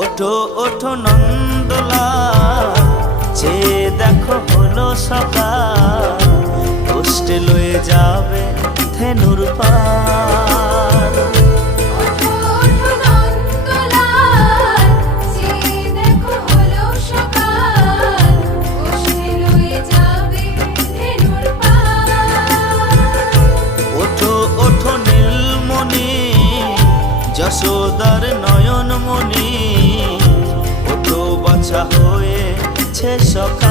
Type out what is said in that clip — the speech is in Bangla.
ওঠো ওঠো নন্দলাল, চেয়ে দেখো হলো সকাল, কষ্টে লয়ে যাবে ধেনুর পাল। ওঠো ওঠো নন্দলাল, চেয়ে দেখো হলো সকাল, কষ্টে লয়ে যাবে ধেনুর পাল। ওঠো ওঠো নীলমণি, যশোদার নয়নমণি, ওঠো বাছা হয়েছে সকাল।